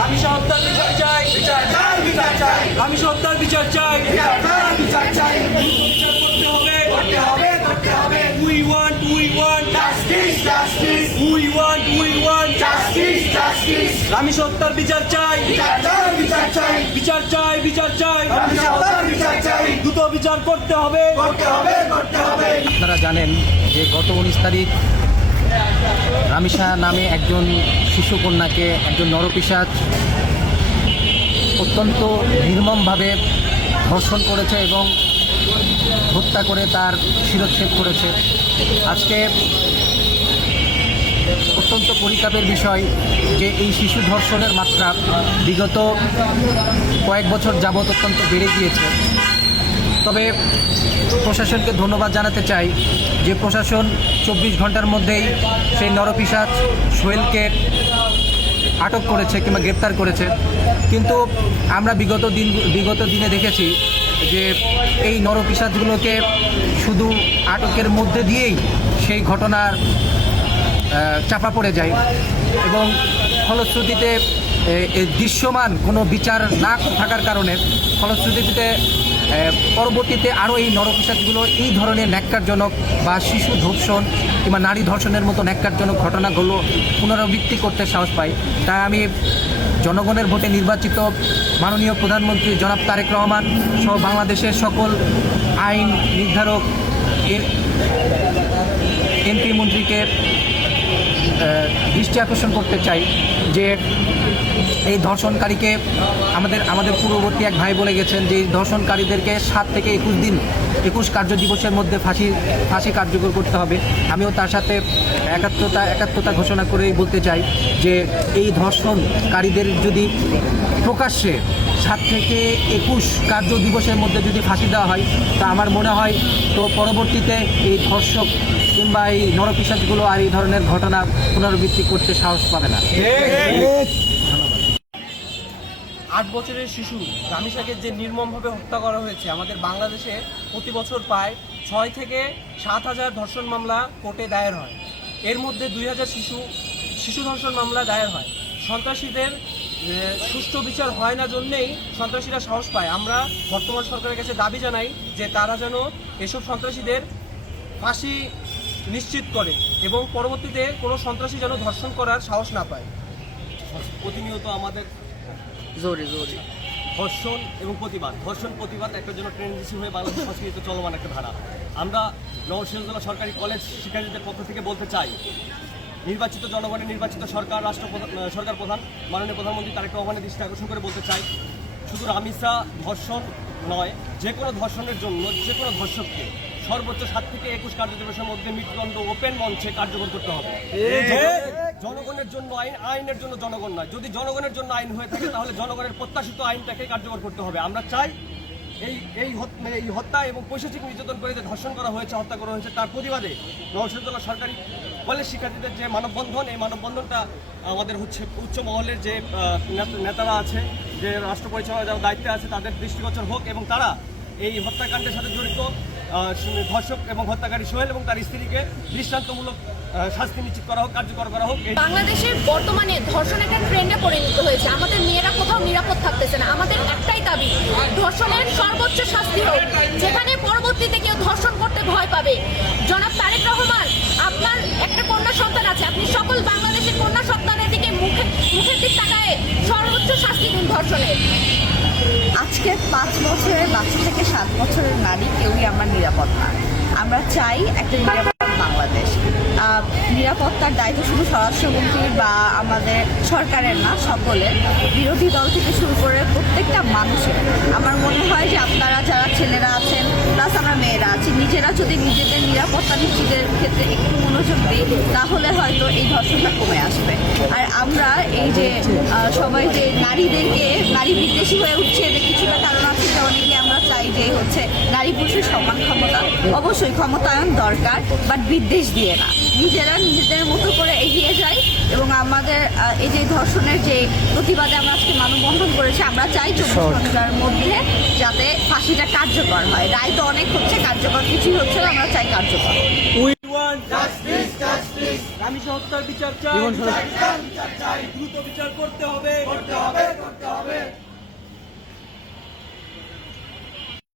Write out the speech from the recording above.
রামিসা হত্যার বিচার চাই, রামিসা হত্যার বিচার চাই, বিচার করতে হবে। We want justice. We want justice. Ramisa হত্যার বিচার চাই, বিচার চাই। দ্রুত বিচার করতে হবে। আপনারা জানেন যে গত 19 তারিখ রামিসা নামে একজন শিশু কন্যাকে একজন নরপিশাচ অত্যন্ত নির্মমভাবে ধর্ষণ করেছে এবং হত্যা করে তার শিরচ্ছেদ করেছে। আজকে অত্যন্ত পরিতাপের বিষয় যে এই শিশু ধর্ষণের মাত্রা বিগত কয়েক বছর যাবৎ অত্যন্ত বেড়ে গিয়েছে। তবে প্রশাসনকে ধন্যবাদ জানাতে চাই যে প্রশাসন 24 ঘন্টার মধ্যেই সেই নরপিশাচ সোহেলকে আটক করেছে কিংবা গ্রেপ্তার করেছে। কিন্তু আমরা বিগত দিনে দেখেছি যে এই নরপিশাচগুলোকে শুধু আটকের মধ্যে দিয়েই সেই ঘটনার চাপা পড়ে যায় এবং ফলশ্রুতিতে দৃশ্যমান কোনো বিচার না থাকার কারণে ফলশ্রুতিতে পরবর্তীতে আরও এই নরপিশাচগুলো এই ধরনের ন্যাক্কারজনক বা শিশু ধর্ষণ কিংবা নারী ধর্ষণের মতো ন্যাক্কারজনক ঘটনাগুলো পুনরাবৃত্তি করতে সাহস পাই। তাই আমি জনগণের ভোটে নির্বাচিত মাননীয় প্রধানমন্ত্রী জনাব তারেক রহমান সহ বাংলাদেশের সকল আইন নির্ধারক এমপি মন্ত্রীকে দৃষ্টি আকর্ষণ করতে চাই যে এই ধর্ষণকারীকে আমাদের পূর্ববর্তী এক ভাই বলে গেছেন যে এই ধর্ষণকারীদেরকে 7 থেকে 21 কার্য দিবসের মধ্যে ফাঁসি কার্যকর করতে হবে। আমিও তার সাথে একাত্মতা ঘোষণা করেই বলতে চাই যে এই ধর্ষণকারীদের যদি প্রকাশ্যে 7 থেকে 21 কার্য দিবসের মধ্যে যদি ফাঁসি দেওয়া হয় তা আমার মনে হয় তো পরবর্তীতে এই ধর্ষক কিংবা এই নরপিশাচগুলো আর এই ধরনের ঘটনা পুনরাবৃত্তি করতে সাহস পাবে না। 8 বছরের শিশু রামিসাকে যে নির্মমভাবে হত্যা করা হয়েছে, আমাদের বাংলাদেশে প্রতি বছর প্রায় 6 থেকে 7 হাজার ধর্ষণ মামলা কোর্টে দায়ের হয়। এর মধ্যে 2000 শিশু ধর্ষণ মামলা দায়ের হয়। সন্ত্রাসীদের সুষ্ঠু বিচার হয় না জন্যেই সন্ত্রাসীরা সাহস পায়। আমরা বর্তমান সরকারের কাছে দাবি জানাই যে তারা যেন এসব সন্ত্রাসীদের ফাঁসি নিশ্চিত করে এবং পরবর্তীতে কোনো সন্ত্রাসী যেন ধর্ষণ করার সাহস না পায়। প্রতিনিয়ত আমাদের জোরে ধর্ষণ এবং প্রতিবাদ একটা জন্য ট্রেন্ডিসি হয়ে বাংলাদেশ সংস্কৃতিতে চলমান একটা ধারা। আমরা নরসিংদী সরকারি কলেজ শিক্ষার্থীদের পক্ষ থেকে বলতে চাই, নির্বাচিত জনগণের নির্বাচিত সরকার প্রধান মাননীয় প্রধানমন্ত্রী তারেক রহমানের দৃষ্টি আকর্ষণ করে বলতে চাই, শুধু রামিসা ধর্ষণ নয়, যে কোনো ধর্ষণের জন্য যে কোনো ধর্ষককে সর্বোচ্চ 7 থেকে 21 কার্য দিবসের মধ্যে মৃত্যুদণ্ড ওপেন মঞ্চে কার্যকর করতে হবে। জনগণের জন্য আইনের জন্য জনগণ নয়। যদি জনগণের জন্য আইন হয়ে থাকে তাহলে জনগণের প্রত্যাশিত আইনটাকে কার্যকর করতে হবে। আমরা চাই এই হত্যা এবং পৈশাচিক নির্যাতন করে যে ধর্ষণ করা হয়েছে, হত্যা করা হয়েছে, তার প্রতিবাদে নরসিংদী সরকারি কলেজ শিক্ষার্থীদের যে মানববন্ধন, এই মানববন্ধনটা আমাদের উচ্চ মহলের যে নেতারা আছে, যে রাষ্ট্র পরিচালনার যারা দায়িত্বে আছে তাদের দৃষ্টিগোচর হোক এবং তারা এই হত্যাকাণ্ডের সাথে জড়িত ধর্ষক এবং হত্যাকারী সোহেল এবং তার স্ত্রীকে দৃষ্টান্তমূলক শাস্তি নিশ্চিত করা হোক, কার্যকর করা হোক। বাংলাদেশের বর্তমানে ধর্ষণ একটা ট্রেন্ডে পরিণত হয়েছে। আমাদের মেয়েরা কোথাও নিরাপদ থাকতেছে না। আমাদের একটাই দাবি, ধর্ষণের সর্বোচ্চ শাস্তি হোক, যেখানে পরবর্তীতে কেউ ধর্ষণ করতে ভয় পাবে। জনাব তারেক রহমান, আপনার একটা কন্যা সন্তান আছে, আপনি সকল বাংলাদেশের কন্যা সন্তানের দিকে মুখের দিক তাকায় সর্বোচ্চ শাস্তি দিন ধর্ষণের। আজকে 5 বছরের বাচ্চা থেকে 7 বছরের নারী কেউই আমার নিরাপদ না। আমরা চাই একটা নিরাপদ বাংলাদেশ। নিরাপত্তার দায়িত্ব শুধু স্বরাষ্ট্রমন্ত্রীর বা আমাদের সরকারের না, সকলের, বিরোধী দল থেকে শুরু করে প্রত্যেকটা মানুষের। আমার মনে হয় যে আপনারা যারা ছেলেরা আছেন প্লাস আমরা মেয়েরা আছি, নিজেরা যদি নিজেদের নিরাপত্তা নিশ্চিতের ক্ষেত্রে একটু মনোযোগ দিই তাহলে হয়তো এই ধর্ষণটা কমে আসবে। আর আমরা এই যে সবাই যে নারী বিদ্বেষী হয়ে উঠছে, এদের কিছুটা কারণ আছে যে অনেকে আমরা চাই যে নারী পুরুষের সমান ক্ষমতা, অবশ্যই ক্ষমতায়ন দরকার, বাট বিদ্বেষ দিয়ে না, নিজেরা নিজেদের মতো করে এগিয়ে যায়। এবং আমাদের এই যে ধর্ষণের যে প্রতিবাদে আমরা আজকে মানববন্ধন করেছি, আমরা চাই 24 ঘন্টার মধ্যে যাতে ফাঁসিটা কার্যকর হয়। রায় তো অনেক হচ্ছে, কার্যকর কিছুই হচ্ছে না, আমরা চাই কার্যকর। আহ্বান রামিসা হত্যার বিচার চাই দ্রুত বিচার করতে হবে